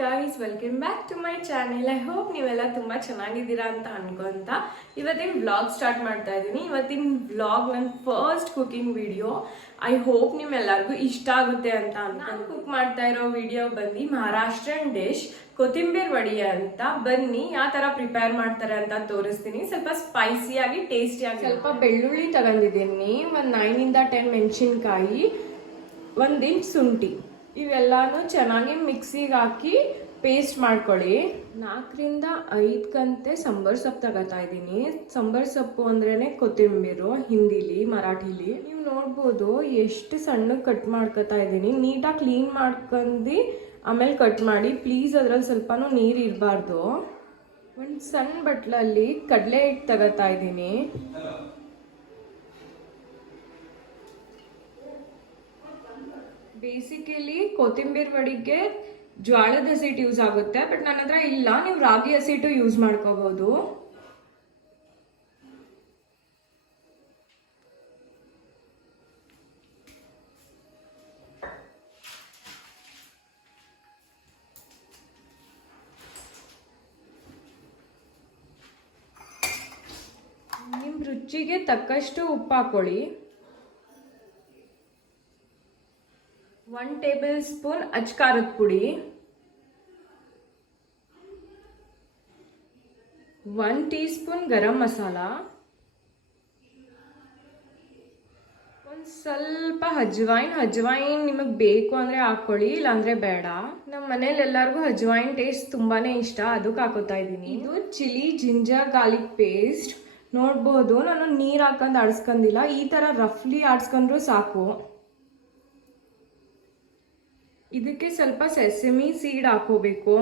Guys, welcome back to my channel. I hope ನೀವೆಲ್ಲ ತುಂಬ ಚೆನ್ನಾಗಿದ್ದೀರಾ ಅಂತ ಅನ್ಕೊಂತ ಇವತ್ತಿನ ವ್ಲಾಗ್ ಸ್ಟಾರ್ಟ್ ಮಾಡ್ತಾ ಇದ್ದೀನಿ. ಇವತ್ತಿನ ವ್ಲಾಗ್ ನನ್ನ first cooking video. I hope ನಿಮ್ಮೆಲ್ಲರಿಗೂ ಇಷ್ಟ ಆಗುತ್ತೆ ಅಂತ ನಾನು ಕುಕ್ ಮಾಡ್ತಾ ಇರೋ ವಿಡಿಯೋ ಬಂದು ಮಹಾರಾಷ್ಟ್ರನ್ ಡಿಶ್ ಕೊತ್ತಂಬರಿ ವಡಿ ಅಂತ. ಬನ್ನಿ ಯಾವ ಥರ ಪ್ರಿಪೇರ್ ಮಾಡ್ತಾರೆ ಅಂತ ತೋರಿಸ್ತೀನಿ. ಸ್ವಲ್ಪ ಸ್ಪೈಸಿಯಾಗಿ ಟೇಸ್ಟಿಯಾಗಿ. ಸ್ವಲ್ಪ ಬೆಳ್ಳುಳ್ಳಿ ತಗೊಂಡಿದ್ದೀನಿ, ಒಂದು 9 ಇಂದ 10 ಮೆಣಸಿನ್ಕಾಯಿ, 1 ಇಂಚ್ ಶುಂಠಿ, ಇವೆಲ್ಲಾನು ಚೆನ್ನಾಗಿ ಮಿಕ್ಸಿಗೆ ಹಾಕಿ ಪೇಸ್ಟ್ ಮಾಡ್ಕೊಳ್ಳಿ. 4 ರಿಂದ 5 ಗಂಟೆ ಸಂಬರ್ ಸೊಪ್ಪು ತಗೋತಾ ಇದ್ದೀನಿ. ಸಂಬರ್ ಸೊಪ್ಪು ಅಂದ್ರೇನೆ ಕೊತ್ತಂಬರಿ ಹಿಂದಿಲಿ, ಮರಾಠಿಲಿ. ನೀವು ನೋಡ್ಬೋದು ಎಷ್ಟು ಸಣ್ಣಗೆ ಕಟ್ ಮಾಡ್ಕೊತಾ ಇದ್ದೀನಿ. ನೀಟಾಗಿ ಕ್ಲೀನ್ ಮಾಡ್ಕೊಂಡು ಆಮೇಲೆ ಕಟ್ ಮಾಡಿ. ಪ್ಲೀಸ್ ಅದ್ರಲ್ಲಿ ಸ್ವಲ್ಪನೂ ನೀರು ಇರಬಾರ್ದು. ಒಂದು ಸಣ್ಣ ಬಟ್ಲಲ್ಲಿ ಕಡಲೆ ಹಿಟ್ಟು ತಗೋತಾ ಇದ್ದೀನಿ. ಬೇಸಿಕಲಿ ಕೊತ್ತಂಬರಿ ವಡಿಗೆ ಜ್ವಾಳದ ಹಸಿಟ್ಟು ಯೂಸ್ ಆಗುತ್ತೆ, ಬಟ್ ನನ್ನ ಹತ್ರ ಇಲ್ಲ. ನೀವು ರಾಗಿ ಹಸಿಟ್ಟು ಯೂಸ್ ಮಾಡ್ಕೋಬಹುದು. ನಿಮ್ಮ ರುಚಿಗೆ ತಕ್ಕಷ್ಟು ಉಪ್ಪು ಹಾಕೊಳ್ಳಿ. 1 ಟೇಬಲ್ ಸ್ಪೂನ್ ಅಚ್ಕಾರದ ಪುಡಿ, 1 ಟೀ ಸ್ಪೂನ್ ಗರಂ ಮಸಾಲ, ಒಂದು ಸ್ವಲ್ಪ ಅಜ್ವೈನ್ ನಿಮಗೆ ಬೇಕು ಅಂದರೆ ಹಾಕ್ಕೊಳ್ಳಿ, ಇಲ್ಲಾಂದರೆ ಬೇಡ. ನಮ್ಮ ಮನೇಲಿ ಎಲ್ಲರಿಗೂ ಅಜ್ವೈನ್ ಟೇಸ್ಟ್ ತುಂಬಾ ಇಷ್ಟ, ಅದಕ್ಕೆ ಹಾಕೋತಾ ಇದ್ದೀನಿ. ಇದು ಚಿಲ್ಲಿ ಜಿಂಜರ್ ಗಾರ್ಲಿಕ್ ಪೇಸ್ಟ್. ನೋಡ್ಬೋದು, ನಾನು ನೀರು ಹಾಕೊಂಡು ಆಡಿಸ್ಕೊಂಡಿಲ್ಲ. ಈ ಥರ ರಫ್ಲಿ ಆಡಿಸ್ಕೊಂಡ್ರು ಸಾಕು. ಇದಕ್ಕೆ ಸ್ವಲ್ಪ ಸೆಸಮಿ ಸೀಡ್ ಹಾಕೋಬೇಕು.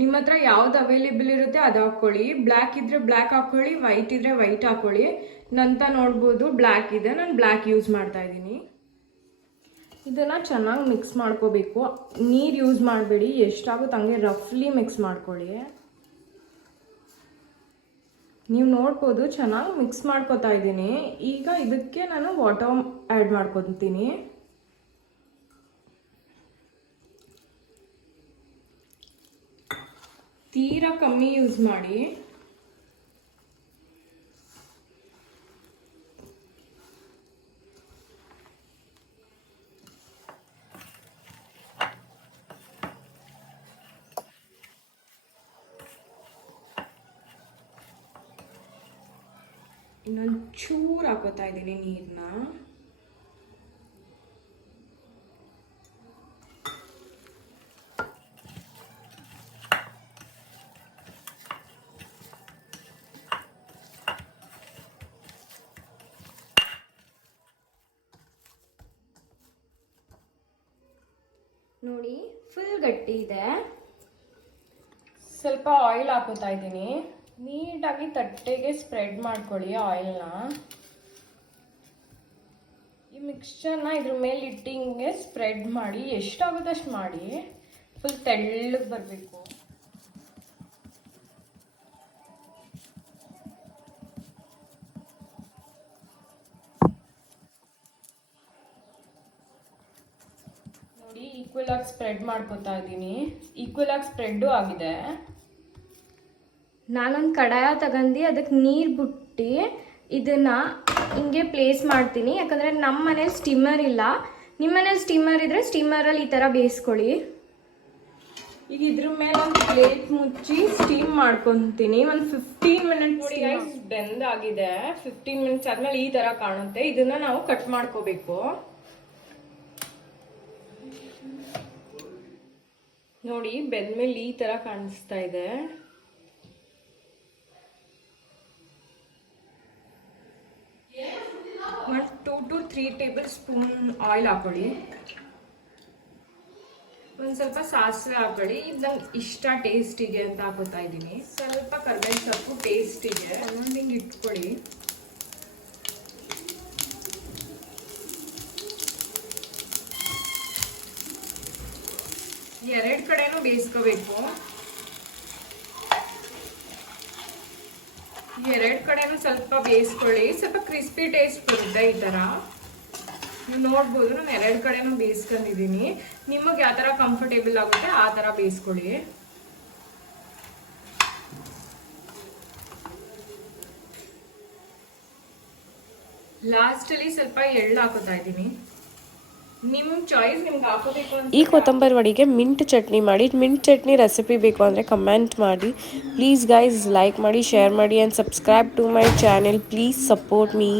ನಿಮ್ಮ ಹತ್ರ ಯಾವ್ದು ಅವೈಲೇಬಲ್ ಇರುತ್ತೆ ಅದು ಹಾಕ್ಕೊಳ್ಳಿ. ಬ್ಲ್ಯಾಕ್ ಇದ್ರೆ ಬ್ಲ್ಯಾಕ್ ಹಾಕ್ಕೊಳ್ಳಿ, ವೈಟ್ ಇದ್ರೆ ವೈಟ್ ಹಾಕ್ಕೊಳ್ಳಿ. ನಂತ ನೋಡ್ಬೋದು ಬ್ಲ್ಯಾಕ್ ಇದೆ, ನಾನು ಬ್ಲ್ಯಾಕ್ ಯೂಸ್ ಮಾಡ್ತಾ ಇದ್ದೀನಿ. ಇದನ್ನು ಚೆನ್ನಾಗಿ ಮಿಕ್ಸ್ ಮಾಡ್ಕೋಬೇಕು. ನೀರು ಯೂಸ್ ಮಾಡಬೇಡಿ, ಎಷ್ಟಾಗುತ್ತೆ ಹಂಗೆ ರಫ್ಲಿ ಮಿಕ್ಸ್ ಮಾಡ್ಕೊಳ್ಳಿ. ನೀವು ನೋಡ್ಬೋದು ಚೆನ್ನಾಗಿ ಮಿಕ್ಸ್ ಮಾಡ್ಕೋತಾ ಇದ್ದೀನಿ. ಈಗ ಇದಕ್ಕೆ ನಾನು ವಾಟರ್ ಆ್ಯಡ್ ಮಾಡ್ಕೊತೀನಿ. ತೀರಾ ಕಮ್ಮಿ ಯೂಸ್ ಮಾಡಿ. ಇನ್ನೊಂದು ಚೂರು ಹಾಕೋತಾ ಇದ್ದೀನಿ ನೀರನ್ನ. ನೋಡಿ, ಫುಲ್ ಗಟ್ಟಿ ಇದೆ. ಸ್ವಲ್ಪ ಆಯಿಲ್ ಹಾಕೋತಾ ಇದ್ದೀನಿ. ನೀಟಾಗಿ ತಟ್ಟೆಗೆ ಸ್ಪ್ರೆಡ್ ಮಾಡ್ಕೊಳ್ಳಿ ಆಯಿಲ್ನ. ಈ ಮಿಕ್ಸ್ಚರ್ನ ಇದ್ರ ಮೇಲೆ ಇಟ್ಟು ಹಿಂಗೆ ಸ್ಪ್ರೆಡ್ ಮಾಡಿ. ಎಷ್ಟಾಗುತ್ತೆ ಅಷ್ಟು ಮಾಡಿ. ಫುಲ್ ತೆಳ್ಳಗೆ ಬರಬೇಕು. ನೋಡಿ, ಈಕ್ವಲ್ ಆಗಿ ಸ್ಪ್ರೆಡ್ ಮಾಡ್ಕೊತಾ ಇದ್ದೀನಿ. ಈಕ್ವಲ್ ಆಗಿ ಸ್ಪ್ರೆಡ್ಡು ಆಗಿದೆ. ನಾನೊಂದು ಕಡಾಯ ತಗೊಂಡು ಅದಕ್ಕೆ ನೀರು ಬಿಟ್ಟು ಇದನ್ನು ಹಿಂಗೆ ಪ್ಲೇಸ್ ಮಾಡ್ತೀನಿ. ಯಾಕಂದರೆ ನಮ್ಮ ಮನೇಲಿ ಸ್ಟೀಮರ್ ಇಲ್ಲ. ನಿಮ್ಮ ಮನೇಲಿ ಸ್ಟೀಮರ್ ಇದ್ದರೆ ಸ್ಟೀಮರಲ್ಲಿ ಈ ಥರ ಬೇಯಿಸ್ಕೊಳ್ಳಿ. ಈಗ ಇದ್ರ ಮೇಲೆ ಒಂದು ಪ್ಲೇಟ್ ಮುಚ್ಚಿ ಸ್ಟೀಮ್ ಮಾಡ್ಕೊತೀನಿ. ಒಂದು 15 ಮಿನಿಟ್ಸ್. ನೋಡಿ ಗೈಸ್, ಬೆಂದಾಗಿದೆ. 15 ಮಿನಿಟ್ಸ್ ಆದಮೇಲೆ ಈ ಥರ ಕಾಣುತ್ತೆ. ಇದನ್ನು ನಾವು ಕಟ್ ಮಾಡ್ಕೋಬೇಕು. ನೋಡಿ, ಬೆಂದ್ಮೇಲೆ ಈ ಥರ ಕಾಣಿಸ್ತಾ ಇದೆ. ಒಂದು 2 to 3 ಟೇಬಲ್ ಸ್ಪೂನ್ ಆಯಿಲ್ ಹಾಕೊಳ್ಳಿ. ಒಂದು ಸ್ವಲ್ಪ ಸಾಸಿವೆ ಹಾಕೊಳ್ಳಿ. ಇದು ನಂಗೆ ಇಷ್ಟ ಟೇಸ್ಟಿಗೆ ಅಂತ ಹಾಕೋತಾ ಇದ್ದೀನಿ. ಸ್ವಲ್ಪ ಕರ್ಬೇವಿನ ಸೊಪ್ಪು ಟೇಸ್ಟಿಗೆ ಒಂದೊಂದು ಹಿಂಗೆ ಇಟ್ಕೊಳ್ಳಿ. ಎರಡು ಕಡೆನೂ ಬೇಯಿಸ್ಕೋಬೇಕು. ಎರಡು ಕಡೆನೂ ಸ್ವಲ್ಪ ಬೇಯಿಸ್ಕೊಳ್ಳಿ. ಸ್ವಲ್ಪ ಕ್ರಿಸ್ಪಿ ಟೇಸ್ಟ್ ಬರುತ್ತೆ ಈ ಥರ. ನೀವು ನೋಡ್ಬೋದು ನಾನು 2 ಕಡೆನೂ ಬೇಯಿಸ್ಕೊಂಡಿದ್ದೀನಿ. ನಿಮಗೆ ಯಾವ ಥರ ಕಂಫರ್ಟೇಬಲ್ ಆಗುತ್ತೆ ಆ ಥರ ಬೇಯಿಸ್ಕೊಳ್ಳಿ. ಲಾಸ್ಟಲ್ಲಿ ಸ್ವಲ್ಪ ಎಳ್ಳು ಹಾಕೋತಾ ಇದ್ದೀನಿ. ನಿಮ್ಮ ಚಾಯ್ಸ್, ನಿಮ್ಗೆ ಹಾಕೋಬೇಕು ಅಂತ. ಈ ಕೊತ್ತಂಬರಿ ವಡಿಗೆ ಮಿಂಟ್ ಚಟ್ನಿ ಮಾಡಿ. ಮಿಂಟ್ ಚಟ್ನಿ ರೆಸಿಪಿ ಬೇಕು ಅಂದರೆ ಕಮೆಂಟ್ ಮಾಡಿ. ಪ್ಲೀಸ್ ಗೈಸ್ ಲೈಕ್ ಮಾಡಿ, ಶೇರ್ ಮಾಡಿ and subscribe to my channel. Please support me.